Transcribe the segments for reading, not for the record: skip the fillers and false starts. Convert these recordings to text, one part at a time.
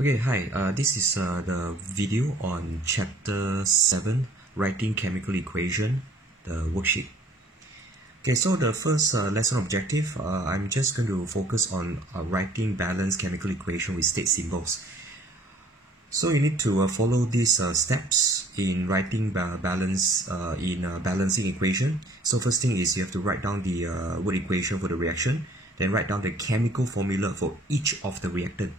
Okay, hi. This is the video on chapter 7, writing chemical equation, the worksheet. Okay, so the first lesson objective, I'm just going to focus on writing balanced chemical equation with state symbols. So you need to follow these steps in writing balancing equation. So first thing is you have to write down the word equation for the reaction, then write down the chemical formula for each of the reactant.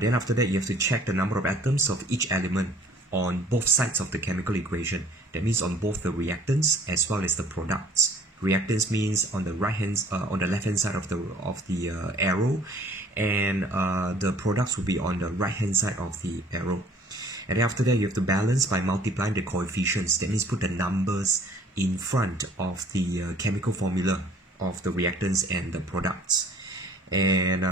Then after that, you have to check the number of atoms of each element on both sides of the chemical equation. That means on both the reactants as well as the products. Reactants means on the on the left hand side of the arrow, and the products will be on the right hand side of the arrow. And then after that, you have to balance by multiplying the coefficients. That means put the numbers in front of the chemical formula of the reactants and the products. And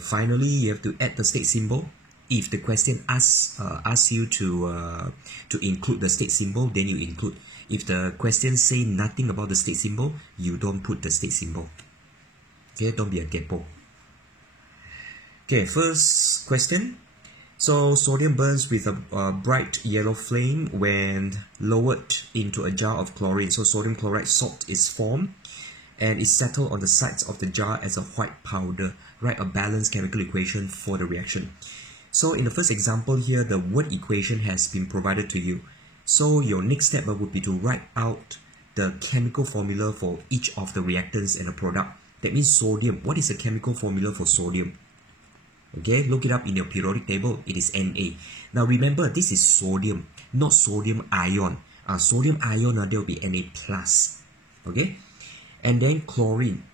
finally, you have to add the state symbol. If the question asks you to include the state symbol, then you include. If the question say nothing about the state symbol, you don't put the state symbol. Okay, don't be a depot. Okay, first question. So sodium burns with a bright yellow flame when lowered into a jar of chlorine. So sodium chloride salt is formed and is settled on the sides of the jar as a white powder. Write a balanced chemical equation for the reaction. So in the first example here, the word equation has been provided to you. So your next step would be to write out the chemical formula for each of the reactants and the product. That means sodium. What is the chemical formula for sodium? Okay, look it up in your periodic table. It is Na. Now remember, this is sodium, not sodium ion. Sodium ion, there will be Na plus. Okay. And then chlorine.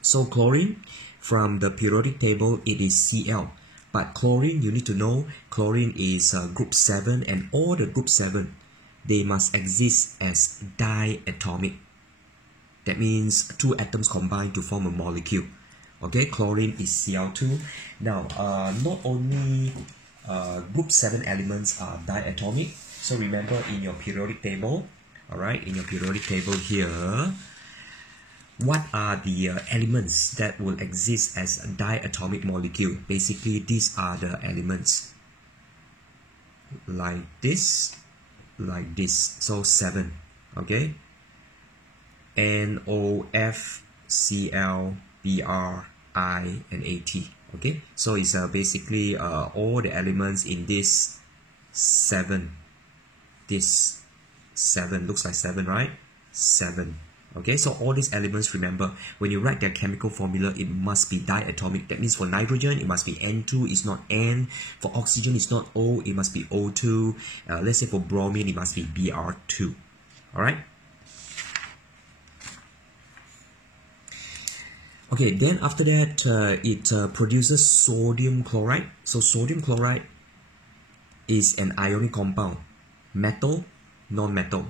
So chlorine, from the periodic table, it is Cl. But chlorine, you need to know, chlorine is group 7, and all the group 7, they must exist as diatomic. That means two atoms combine to form a molecule. Okay, chlorine is Cl2. Now, not only group 7 elements are diatomic. So remember in your periodic table, alright, in your periodic table here, what are the elements that will exist as a diatomic molecule? Basically, these are the elements. Like this. So 7. Okay? NO, F, Cl, Br, I, and At. Okay? So it's basically all the elements in this 7. This 7. Looks like 7, right? 7. Okay, so all these elements, remember, when you write their chemical formula, it must be diatomic. That means for nitrogen, it must be N2, it's not N. For oxygen, it's not O, it must be O2. Let's say for bromine, it must be Br2. Alright? Okay, then after that, it produces sodium chloride. So sodium chloride is an ionic compound. Metal, non-metal.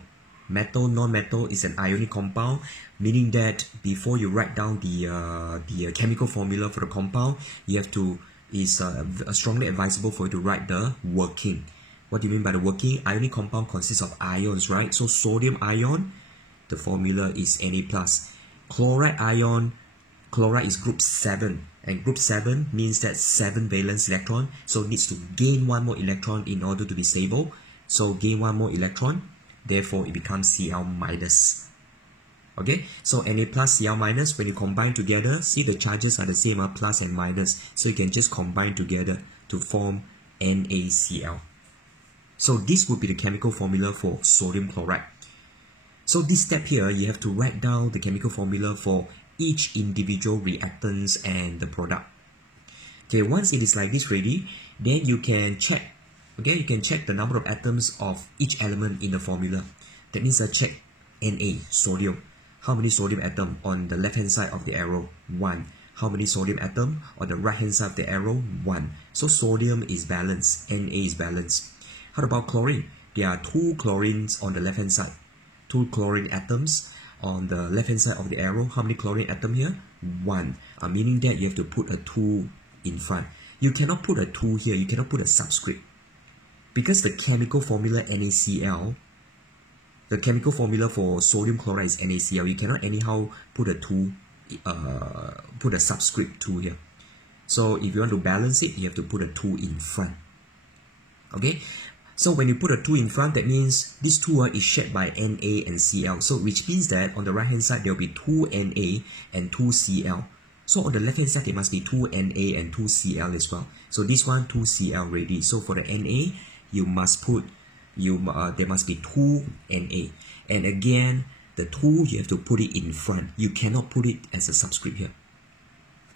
Metal, non-metal is an ionic compound, meaning that before you write down the chemical formula for the compound, you have to, is strongly advisable for you to write the working. What do you mean by the working? Ionic compound consists of ions, right? So sodium ion, the formula is Na+. Chloride ion, chloride is group 7, and group 7 means that 7 valence electron, so it needs to gain one more electron in order to be stable. So gain one more electron, therefore it becomes Cl minus. Okay, so Na plus Cl minus, when you combine together, see the charges are the same, plus and minus, so you can just combine together to form NaCl. So this would be the chemical formula for sodium chloride. So this step here, you have to write down the chemical formula for each individual reactants and the product. Okay, once it is like this ready, then you can check. Okay, you can check the number of atoms of each element in the formula. That means check Na, sodium. How many sodium atom on the left hand side of the arrow? 1. How many sodium atom on the right hand side of the arrow? 1. So sodium is balanced, Na is balanced. How about chlorine? There are 2 chlorines on the left hand side. 2 chlorine atoms on the left hand side of the arrow. How many chlorine atom here? 1. Meaning that you have to put a 2 in front. You cannot put a 2 here, you cannot put a subscript. Because the chemical formula NaCl, the chemical formula for sodium chloride is NaCl, you cannot anyhow put a 2, put a subscript 2 here. So if you want to balance it, you have to put a 2 in front. Okay, so when you put a 2 in front, that means this 2 is shared by Na and Cl. So which means that on the right hand side, there will be 2 Na and 2 Cl. So on the left hand side, there must be 2 Na and 2 Cl as well. So this one, 2 Cl ready. So for the Na, you must put, there must be 2 Na. And again, the 2, you have to put it in front. You cannot put it as a subscript here.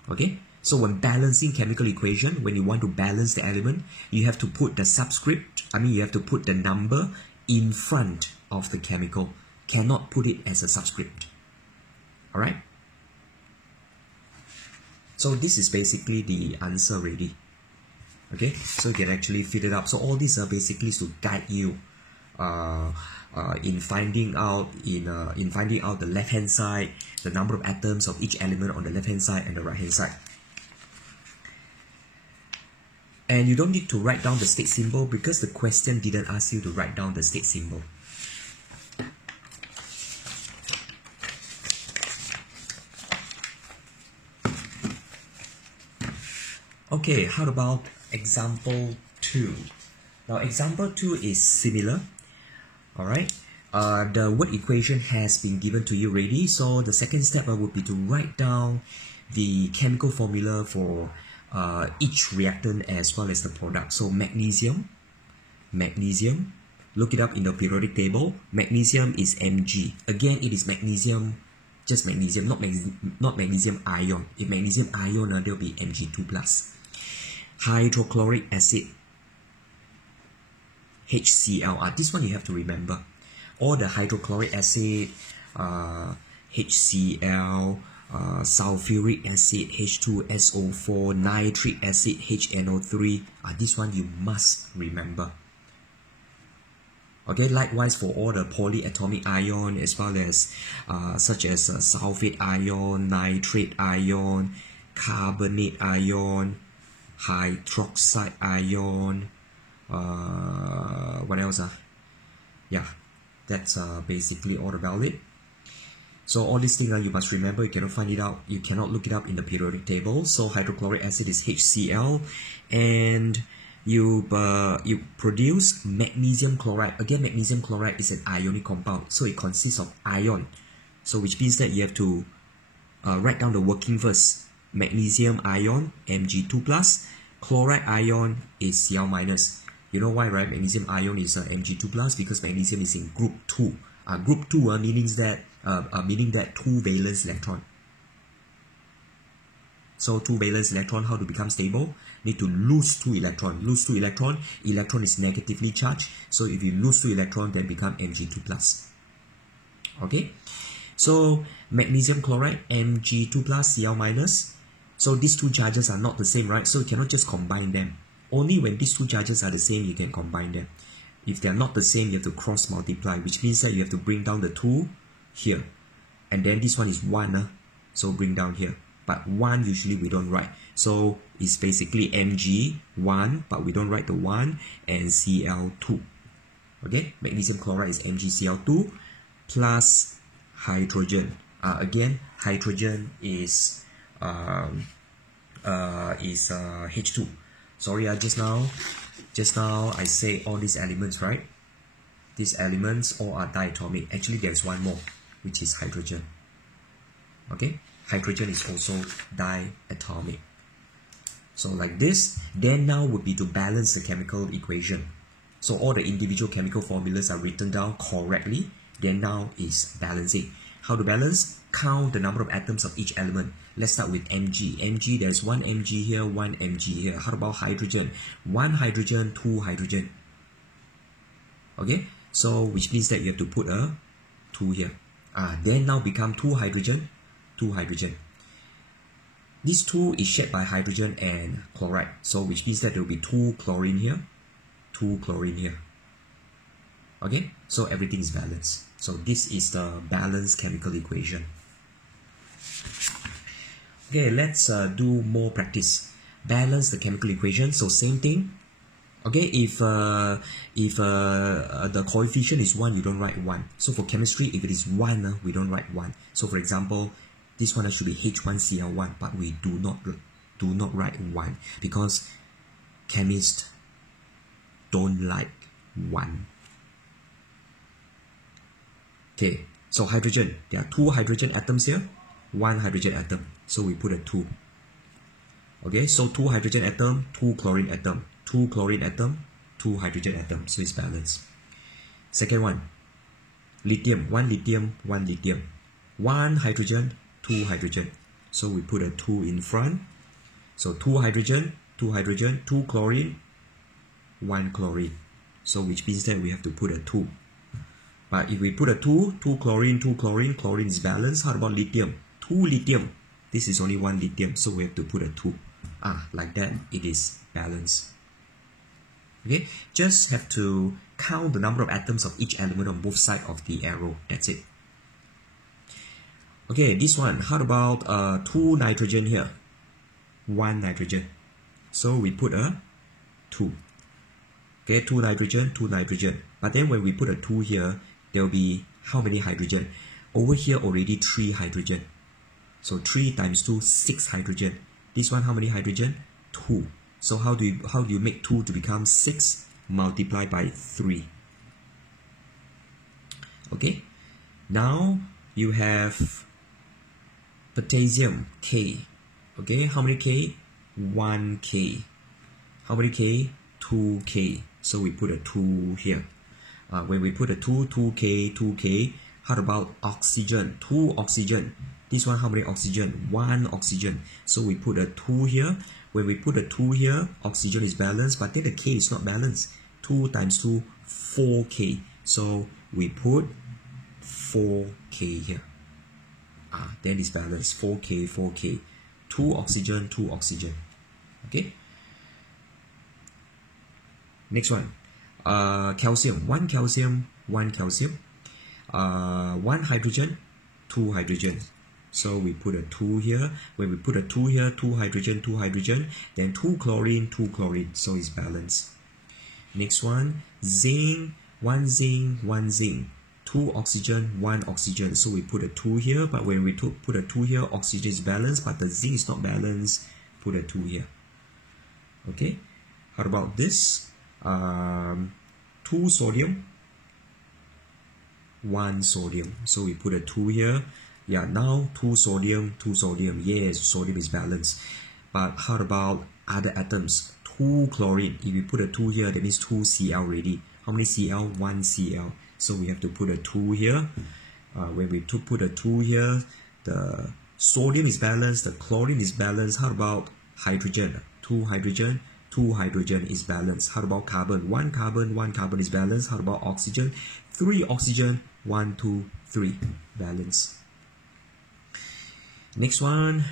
Okay? So when balancing chemical equation, when you want to balance the element, you have to put the subscript, you have to put the number in front of the chemical. Cannot put it as a subscript. Alright? So this is basically the answer already. Okay? So you can actually fit it up. So all these are basically to guide you in finding out the left hand side, the number of atoms of each element on the left hand side and the right hand side. And you don't need to write down the state symbol because the question didn't ask you to write down the state symbol. Okay, how about example 2? Now example 2 is similar. Alright, the word equation has been given to you already. So the second step would be to write down the chemical formula for each reactant as well as the product. So magnesium, look it up in the periodic table. Magnesium is Mg. Again, it is magnesium, just magnesium, not magnesium ion. If magnesium ion, there will be Mg2+. Hydrochloric acid, HCl. This one you have to remember. All the hydrochloric acid, HCl, sulfuric acid, H2SO4, nitric acid, HNO3. This one you must remember. Okay, likewise for all the polyatomic ion as well as such as sulfate ion, nitrate ion, carbonate ion, hydroxide ion, what else? Yeah, that's basically all about it. So all these things you must remember. You cannot find it out. You cannot look it up in the periodic table. So hydrochloric acid is HCl, and you produce magnesium chloride. Again, magnesium chloride is an ionic compound, so it consists of ion. So which means that you have to write down the working first. Magnesium ion, Mg2+, chloride ion is Cl-. You know why, right? Magnesium ion is Mg2+, because magnesium is in group 2. Group 2 meaning that 2 valence electron. So 2 valence electron, how to become stable? Need to lose 2 electron. Lose 2 electron. Electron is negatively charged. So if you lose 2 electron, then become Mg2+. Okay? So magnesium chloride, Mg2+, Cl-. So these two charges are not the same, right? So you cannot just combine them. Only when these two charges are the same, you can combine them. If they are not the same, you have to cross multiply, which means that you have to bring down the 2 here. And then this one is 1, so bring down here. But 1 usually we don't write. So it's basically Mg1, but we don't write the 1, and Cl2. Okay, magnesium chloride is MgCl2 plus hydrogen. Again, hydrogen is H2. Sorry, just now I say all these elements, right? These elements all are diatomic. Actually, there's one more, which is hydrogen. Okay, hydrogen is also diatomic. So like this, then now would be to balance the chemical equation. So all the individual chemical formulas are written down correctly. Then now is balancing. How to balance? Count the number of atoms of each element. Let's start with Mg. Mg, there's 1 Mg here, 1 Mg here. How about hydrogen? 1 hydrogen, 2 hydrogen. Okay, so which means that you have to put a 2 here. Then now become 2 hydrogen, 2 hydrogen. This 2 is shared by hydrogen and chloride. So which means that there will be 2 chlorine here, 2 chlorine here. Okay, so everything is balanced. So this is the balanced chemical equation. Okay, let's do more practice. Balance the chemical equation. So same thing. Okay, if the coefficient is 1, you don't write 1. So for chemistry, if it is 1, we don't write 1. So for example, this one has to be H1Cl1, but we do do not write 1 because chemists don't like 1. Okay, so hydrogen, there are 2 hydrogen atoms here, 1 hydrogen atom, so we put a 2. Okay, so 2 hydrogen atom, 2 chlorine atom, 2 chlorine atom, 2 hydrogen atom, so it's balanced. Second one, lithium, 1 lithium, 1 lithium, 1 hydrogen, 2 hydrogen, so we put a 2 in front. So 2 hydrogen, 2 hydrogen, 2 chlorine, 1 chlorine, so which means that we have to put a 2. But if we put a 2, 2 chlorine, 2 chlorine, chlorine is balanced. How about lithium? 2 lithium, this is only 1 lithium, so we have to put a 2. Like that, it is balanced. Okay, just have to count the number of atoms of each element on both sides of the arrow. That's it. Okay, this one, how about 2 nitrogen here? 1 nitrogen. So we put a 2. Okay, 2 nitrogen, 2 nitrogen. But then when we put a 2 here, there will be how many hydrogen? Over here already 3 hydrogen. So 3 times 2, 6 hydrogen. This one, how many hydrogen? 2. So how do you make 2 to become 6? Multiply by 3. Okay. Now you have potassium, K. Okay, how many K? 1K. How many K? 2K. So we put a 2 here. When we put a 2, 2K, 2K. How about oxygen? 2 oxygen. This one, how many oxygen? 1 oxygen. So we put a 2 here. When we put a 2 here, oxygen is balanced, but then the K is not balanced. 2 times 2, 4K. So we put 4K here. Then it's balanced. 4K, 4K. 2 oxygen, 2 oxygen. Okay. Next one. Calcium. 1 calcium, 1 calcium. 1 hydrogen, 2 hydrogen. So we put a 2 here. When we put a 2 here, 2 hydrogen, 2 hydrogen. Then 2 chlorine, 2 chlorine. So it's balanced. Next one. Zinc. 1 zinc, 1 zinc. 2 oxygen, 1 oxygen. So we put a 2 here. But when we put a 2 here, oxygen is balanced. But the zinc is not balanced. Put a 2 here. Okay. How about this? 2 sodium, 1 sodium. So we put a 2 here. Yeah, now 2 sodium, 2 sodium. Yes, sodium is balanced. But how about other atoms? 2 chlorine. If we put a 2 here, that means 2 Cl already. How many Cl? 1 Cl. So we have to put a 2 here. When we put a 2 here, the sodium is balanced, the chlorine is balanced. How about hydrogen? 2 hydrogen, 2 hydrogen is balanced. How about carbon? 1 carbon, 1 carbon is balanced. How about oxygen? 3 oxygen, 1, 2, 3, balance. Next one,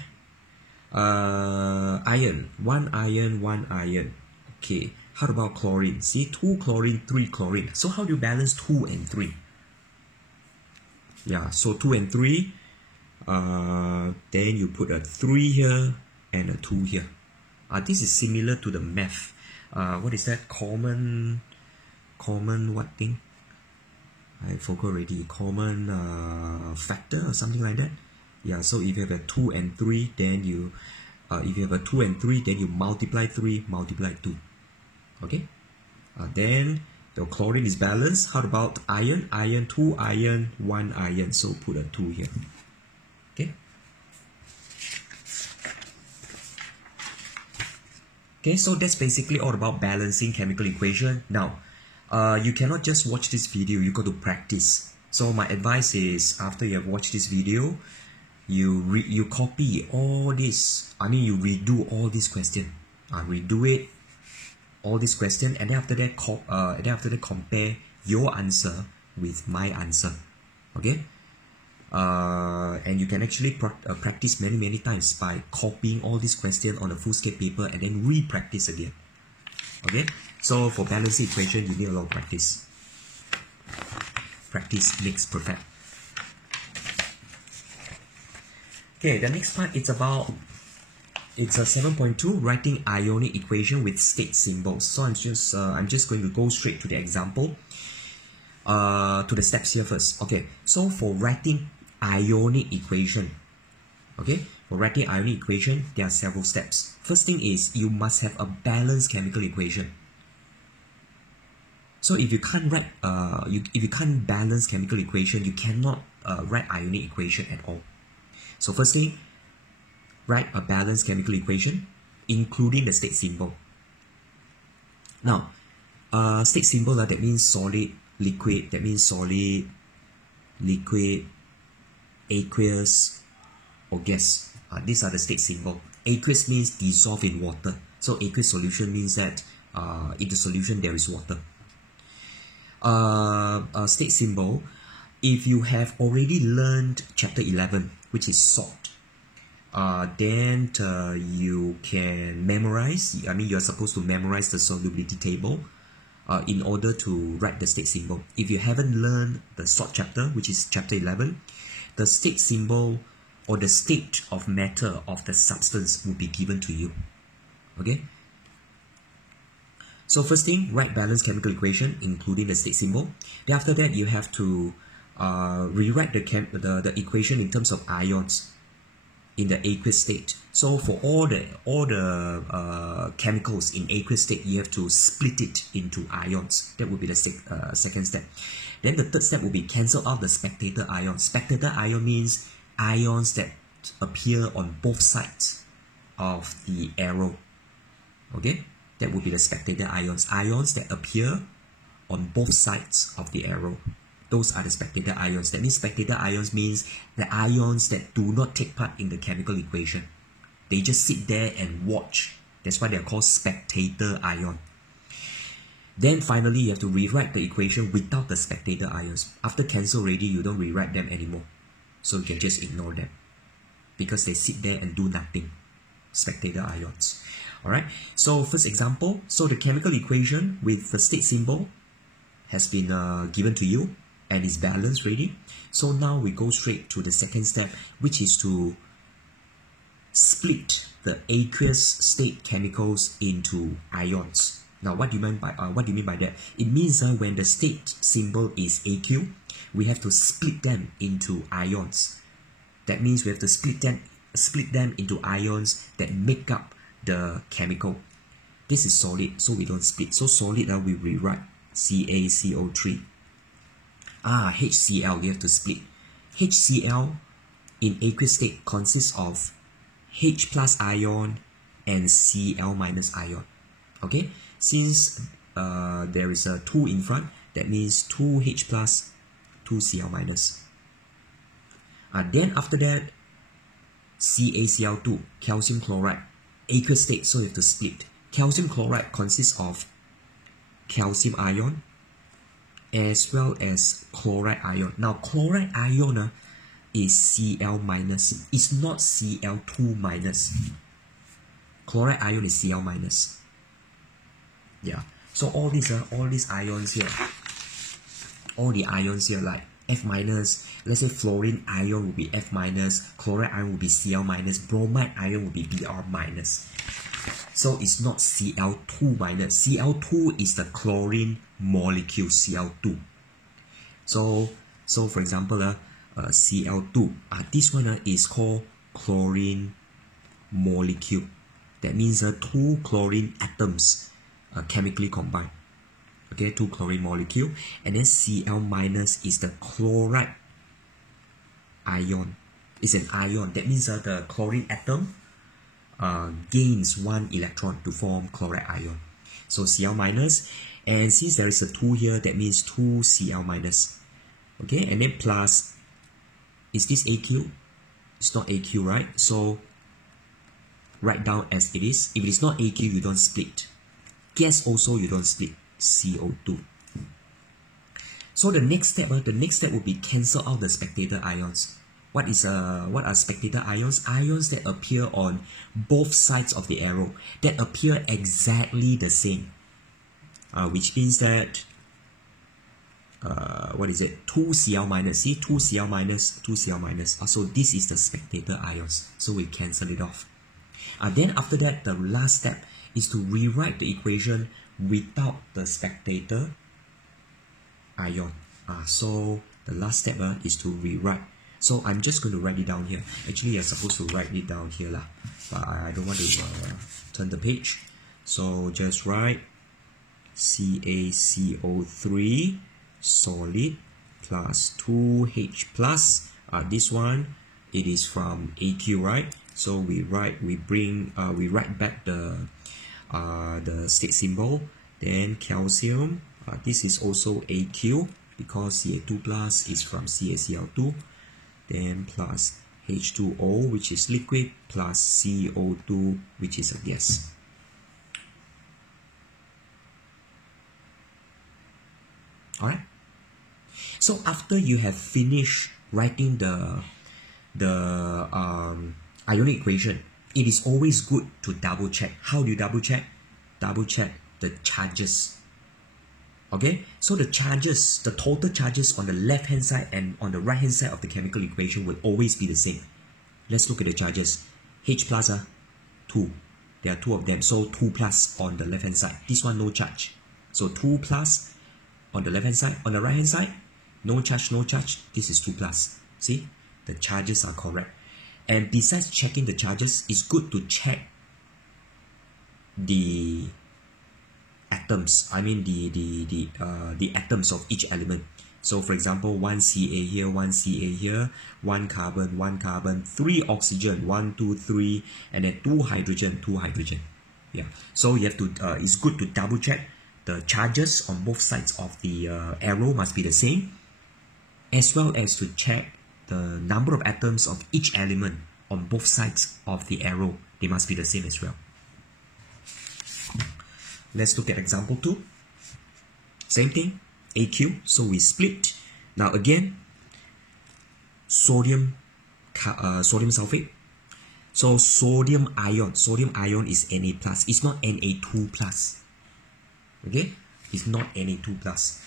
iron. 1 iron, 1 iron. Okay, how about chlorine? See, 2 chlorine, 3 chlorine. So how do you balance 2 and 3? Yeah, so 2 and 3, then you put a 3 here and a 2 here. This is similar to the math. What is that? Common what thing? I forgot already. Common factor or something like that. Yeah, so if you have a 2 and 3, then you if you have a 2 and 3, then you multiply 3, multiply 2. Okay? Then the chlorine is balanced. How about iron? Iron, 2 iron, 1 iron. So put a 2 here. Okay? Okay, so that's basically all about balancing chemical equation. Now, you cannot just watch this video, you got to practice. So my advice is, after you have watched this video, you copy all this. You redo all this question. Redo it, all this question, and then after that, compare your answer with my answer. Okay. And you can actually practice many times by copying all these questions on a foolscap paper and then re-practice again. Okay, so for balancing equation, you need a lot of practice. Practice makes perfect. Okay, the next part, it's a 7.2, writing ionic equation with state symbols. So I'm just going to go straight to the example, to the steps here first. Okay, so for writing ionic equation, there are several steps. first thing is you must have a balanced chemical equation. So if you can't write, if you can't balance chemical equation, you cannot write ionic equation at all. So first thing, write a balanced chemical equation, including the state symbol. Now, state symbol, that means solid, liquid, that means solid, liquid, aqueous, or gas. These are the state symbol. Aqueous means dissolve in water. So aqueous solution means that in the solution there is water. State symbol, if you have already learned chapter 11, which is salt, then you can memorize. I mean, you're supposed to memorize the solubility table in order to write the state symbol. If you haven't learned the salt chapter, which is chapter 11, the state symbol or the state of matter of the substance will be given to you. Okay? So first thing, write balanced chemical equation, including the state symbol. Then after that, you have to rewrite the equation in terms of ions in the aqueous state. So for all the chemicals in aqueous state, you have to split it into ions. That would be the second step. Then the third step will be cancel out the spectator ion. Spectator ion means ions that appear on both sides of the arrow. Okay, that would be the spectator ions. Ions that appear on both sides of the arrow. Those are the spectator ions. That means spectator ions means the ions that do not take part in the chemical equation. They just sit there and watch. That's why they're called spectator ion. Then finally, you have to rewrite the equation without the spectator ions. After cancel already, you don't rewrite them anymore. So you can just ignore them because they sit there and do nothing. Spectator ions. Alright, so first example. So the chemical equation with the state symbol has been given to you and is balanced already. So now we go straight to the second step, which is to split the aqueous state chemicals into ions. Now, what do you mean by that? It means when the state symbol is AQ, we have to split them into ions. That means we have to split them into ions that make up the chemical. This is solid, so we don't split. So solid, we rewrite CaCO3. HCl, you have to split. HCl in aqueous state consists of H plus ion and Cl minus ion. Okay, since there is a 2 in front, that means 2H plus 2Cl minus. Then after that, CaCl2, calcium chloride, aqueous state, so you have to split. Calcium chloride consists of calcium ion as well as chloride ion. Now, chloride ion is Cl minus. It's not Cl2 minus. Chloride ion is Cl minus. Yeah. So all these ions here, all the ions here, like F minus, let's say fluorine ion will be F minus, chloride ion will be Cl minus, bromide ion will be Br minus. So it's not Cl2 minus. Cl2 is the chlorine molecule, Cl2. So for example, Cl2, this one is called chlorine molecule. That means 2 chlorine atoms chemically combined. Okay, 2 chlorine molecule, and then Cl minus is the chloride ion. It's an ion. That means the chlorine atom gains 1 electron to form chloride ion. So Cl minus, and since there is a 2 here, that means 2 Cl minus. Okay, and then plus, is this AQ? It's not AQ, right? So write down as it is. If it is not AQ, you don't split. Gas also, you don't split. CO2. So the next step will be cancel out the spectator ions. What are spectator ions? Ions that appear on both sides of the arrow, that appear exactly the same, which means that 2 Cl minus. See, 2 Cl minus, 2 Cl minus. So this is the spectator ions. So we cancel it off. Then after that, the last step is to rewrite the equation without the spectator ion. So the last step is to rewrite So I'm just going to write it down here. Actually, you're supposed to write it down here lah, but I don't want to turn the page. So just write CaCO3 solid plus 2H plus. This one, it is from AQ, right? So we write back the state symbol. Then calcium, this is also AQ because Ca2 plus is from CaCl2. Then plus H2O, which is liquid, plus CO2, which is a gas. Alright. So after you have finished writing the ionic equation, it is always good to double check. How do you double check? Double check the charges. Okay, so the charges, the total charges on the left hand side and on the right hand side of the chemical equation will always be the same. Let's look at the charges. H plus 2. There are 2 of them, so 2 plus on the left hand side. This one no charge. So 2 plus on the left hand side. On the right hand side, no charge, no charge. This is 2 plus. See, the charges are correct. And besides checking the charges, it's good to check the atoms. I mean the atoms of each element. So for example, 1 Ca here, 1 Ca here, 1 carbon, 3 oxygen, 1, 2, 3, and then 2 hydrogen, 2 hydrogen. Yeah. So you have to. It's good to double check the charges on both sides of the arrow must be the same, as well as to check the number of atoms of each element on both sides of the arrow. They must be the same as well. Let's look at example 2. Same thing, AQ. So we split. Now again, sodium sulfate. So sodium ion is Na plus. It's not Na2 plus. Okay, it's not Na2 plus.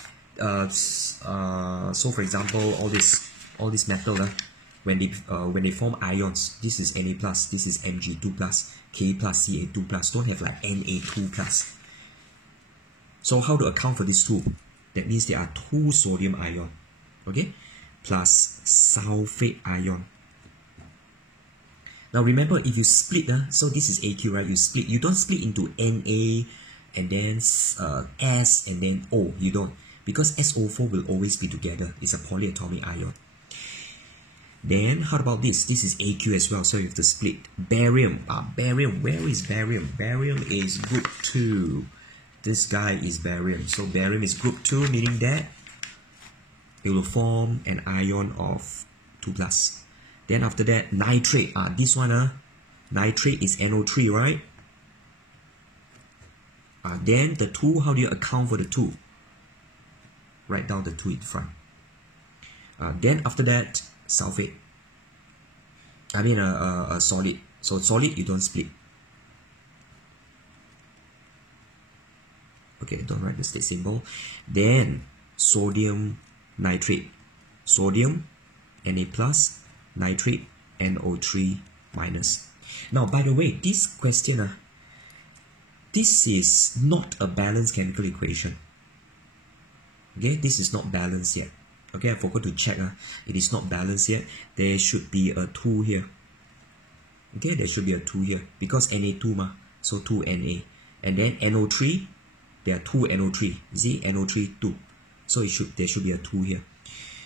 So for example, all this metal, when they form ions, this is Na plus, this is Mg2 plus, K plus, Ca2 plus. Don't have like Na2 plus. So how to account for these two? That means there are 2 sodium ion, okay, plus sulfate ion. Now remember, if you split, so this is AQ, right? You split. You don't split into Na and then S and then O. You don't, because SO4 will always be together. It's a polyatomic ion. Then how about this? This is AQ as well, so you have to split. Barium. Barium. Where is barium? Barium is group 2. This guy is barium. So barium is group 2, meaning that it will form an ion of 2 plus. Then after that, nitrate. This one, nitrate is NO3, right? Then the 2, how do you account for the 2? Write down the 2 in front. Then after that, sulfate. I mean a solid. So solid, you don't split. Okay, don't write the state symbol. Then sodium nitrate. Sodium, Na plus, nitrate, NO3 minus. Now, by the way, this question, this is not a balanced chemical equation. Okay, this is not balanced yet. Okay, I forgot to check. It is not balanced yet. There should be a 2 here. Okay, there should be a 2 here because Na2 ma, so 2 Na. And then NO3, there are 2 NO3. See, NO3 2. So there should be a 2 here.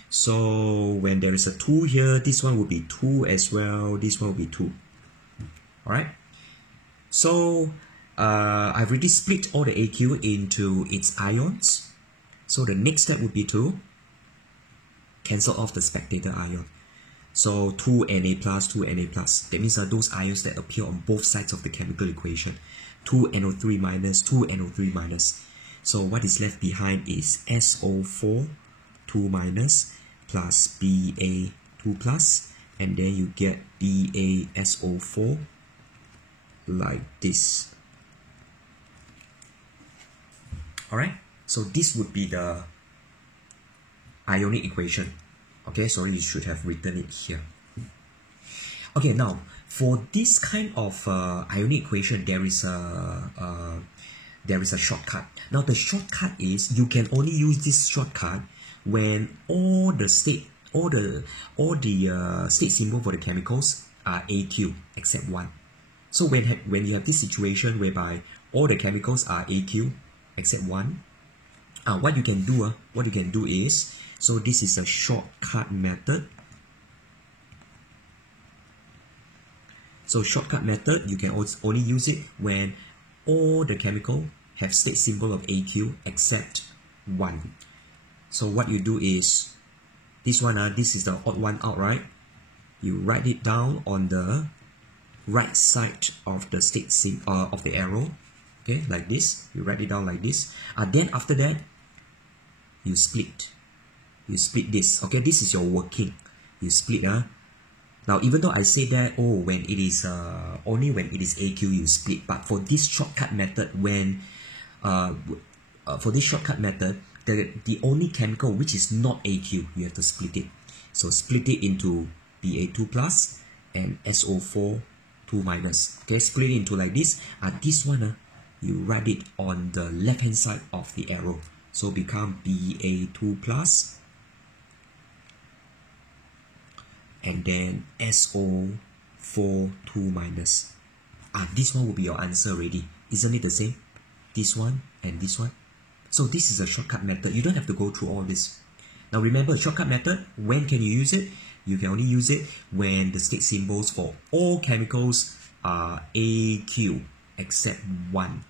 So when there is a 2 here, this one will be 2 as well. This one will be 2. Alright. So I've already split all the AQ into its ions. So the next step would be to cancel off the spectator ion. So 2 Na plus, 2 Na plus. That means those ions that appear on both sides of the chemical equation. 2 NO3 minus, 2 NO3 minus. So what is left behind is SO4 2 minus plus Ba 2 plus, and then you get BaSO4 like this. Alright, so this would be the ionic equation. Okay, sorry, you should have written it here. Okay, now for this kind of ionic equation, there is a shortcut. Now the shortcut is you can only use this shortcut when all the state all the state symbol for the chemicals are AQ except one. So when you have this situation whereby all the chemicals are AQ except one, what you can do is, so this is a shortcut method. So shortcut method, you can only use it when all the chemical have state symbol of AQ except one. So what you do is, this one, this is the odd one out, right? You write it down on the right side of the state of the arrow, okay, like this. You write it down like this. Then after that, you split. You split this. Okay, this is your working. You split. Now, even though I say that, when it is only when it is AQ you split, but for this shortcut method, when the only chemical which is not AQ, you have to split it. So split it into Ba2 plus and SO4 2 minus. Okay, split it into like this. This one, you write it on the left hand side of the arrow. So become Ba2 plus and then SO4 2 minus. This one will be your answer already. Isn't it the same? This one and this one. So this is a shortcut method. You don't have to go through all this. Now remember, shortcut method, when can you use it? You can only use it when the state symbols for all chemicals are AQ except one,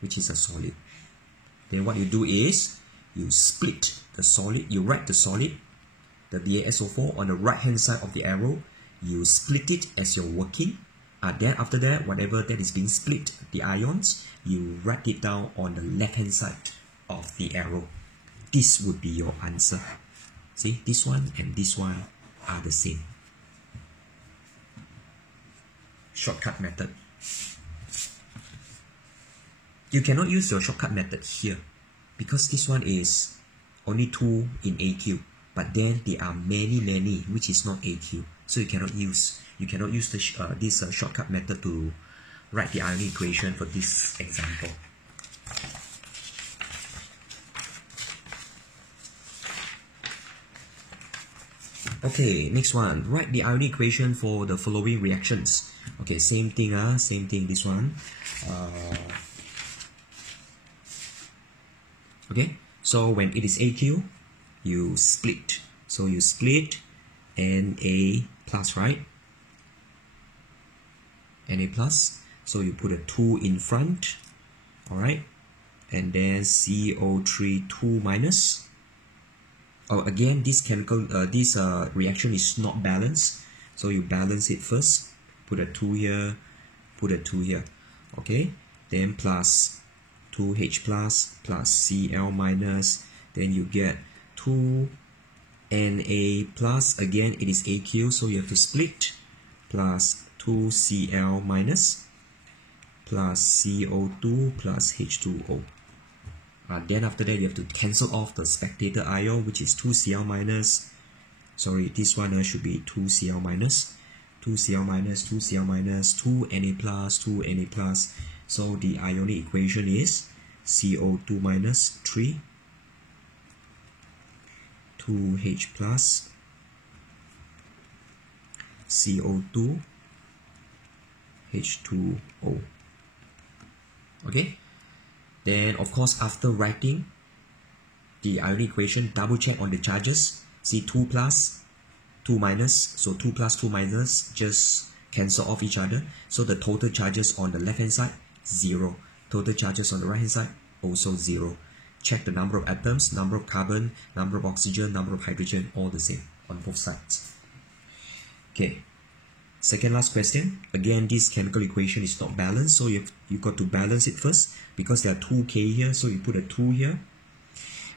which is a solid. Then what you do is, you split the solid, you write the solid, the BaSO4 on the right hand side of the arrow, you split it as you're working. Then after that, whatever that is being split, the ions, you write it down on the left hand side of the arrow. This would be your answer. See, this one and this one are the same. Shortcut method. You cannot use your shortcut method here because this one is only 2 in AQ, but then there are many which is not AQ, so you cannot use the, this shortcut method to write the ionic equation for this example. Okay, next one. Write the ionic equation for the following reactions. Okay, same thing, this one. Okay, so when it is AQ, you split. So you split Na plus, right? Na plus. So you put a 2 in front, alright? And then CO3 2 minus. Again, this reaction is not balanced. So you balance it first. Put a 2 here, put a 2 here. Okay? Then plus 2H plus Cl minus. Then you get 2 Na plus. Again, it is AQ, so you have to split. Plus 2 Cl minus. Plus CO2 plus H2O. Then after that, you have to cancel off the spectator ion, which is 2Cl minus. Sorry, this one should be 2Cl minus. 2Cl minus, 2Cl minus, 2 Na plus, 2 Na plus. So the ionic equation is CO2 minus 3, 2H plus, CO2, H2O. Okay? Then, of course, after writing the ionic equation, double check on the charges. See 2 plus, 2 minus. So 2 plus, 2 minus just cancel off each other. So the total charges on the left hand side, 0. Total charges on the right hand side, also 0. Check the number of atoms, number of carbon, number of oxygen, number of hydrogen, all the same on both sides. Okay. Second last question. Again, this chemical equation is not balanced, so you got to balance it first because there are 2K here, so you put a 2 here.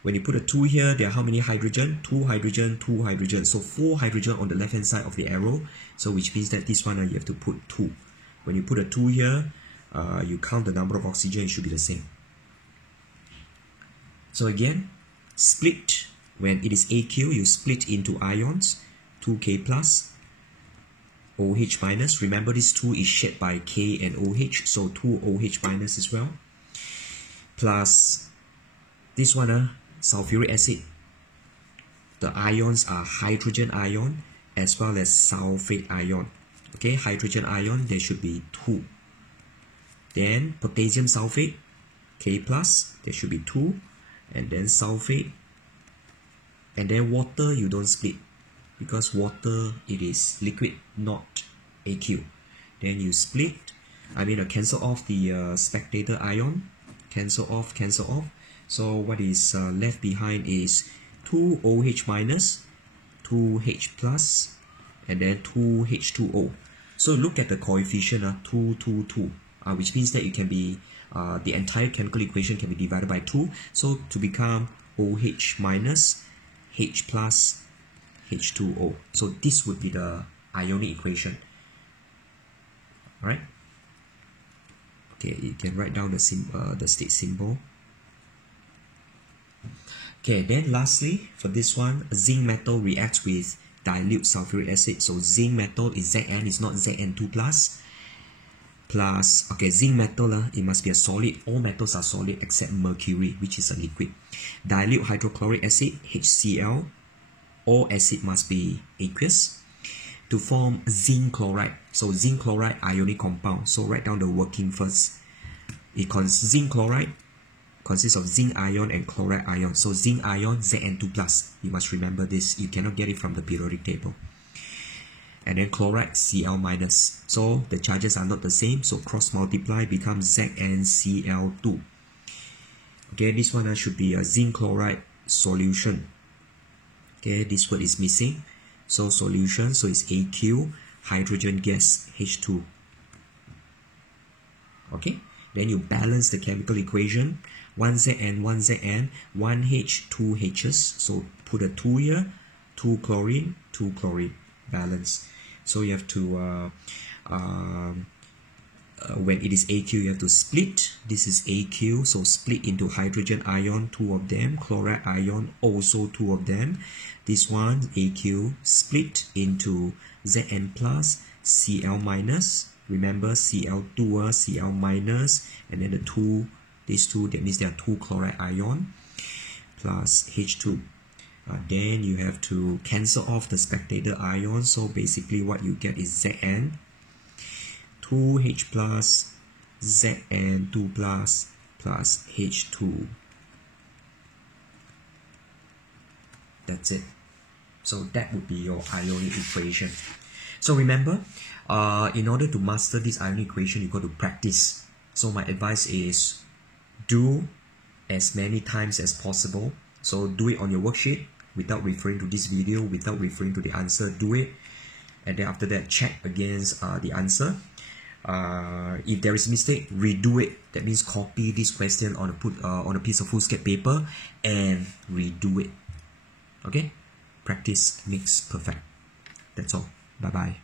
When you put a 2 here, there are how many hydrogen? 2 hydrogen, 2 hydrogen. So 4 hydrogen on the left hand side of the arrow, so which means that this one you have to put 2. When you put a 2 here, you count the number of oxygen, it should be the same. So again, split. When it is AQ, you split into ions, 2K plus, OH minus. Remember, this 2 is shared by K and OH, so 2 OH minus as well. Plus this one, sulfuric acid. the ions are hydrogen ion as well as sulfate ion. Okay, hydrogen ion, there should be 2. Then potassium sulfate, K+, there should be 2. And then sulfate. And then water, you don't split, because water, it is liquid, not aqueous. Then you split, cancel off the spectator ion, cancel off. So what is left behind is 2OH minus, 2H plus, and then 2H2O. So look at the coefficient, 2, 2, 2, which means that it can be, the entire chemical equation can be divided by 2. So to become OH minus, H plus, H2O. So this would be the ionic equation. Alright? Okay, you can write down the state symbol. Okay, then lastly, for this one, zinc metal reacts with dilute sulfuric acid. So zinc metal is Zn, it's not Zn2 plus. Plus, okay, zinc metal, it must be a solid. All metals are solid except mercury, which is a liquid. Dilute hydrochloric acid, HCl. All acid must be aqueous. To form zinc chloride. So zinc chloride ionic compound. So write down the working first. Zinc chloride consists of zinc ion and chloride ion. So zinc ion, Zn2 plus. You must remember this. You cannot get it from the periodic table. And then chloride, Cl minus. So the charges are not the same. So cross multiply becomes ZnCl2. Okay, this one should be a zinc chloride solution. Okay, this word is missing. So solution, so it's AQ, hydrogen gas, H2. Okay, then you balance the chemical equation. 1Zn, 1Zn, 1H, 2Hs. So put a 2 here, 2 chlorine, 2 chlorine, balance. So you have to, when it is AQ, you have to split. This is AQ, so split into hydrogen ion, 2 of them, chloride ion, also 2 of them. This one, AQ, split into Zn plus, Cl minus. Remember, Cl2, Cl minus, and then the 2, these 2, that means there are 2 chloride ion, plus H2. Then you have to cancel off the spectator ion. So basically what you get is Zn, 2H plus, Zn2 plus, plus H2. That's it. So that would be your ionic equation. So remember, in order to master this ionic equation, you got to practice. So my advice is do as many times as possible. So do it on your worksheet without referring to this video, without referring to the answer. Do it, and then after that check against the answer. If there is a mistake, redo it. That means copy this question on a piece of foolscap paper and redo it. Okay? Practice makes perfect. That's all. Bye bye.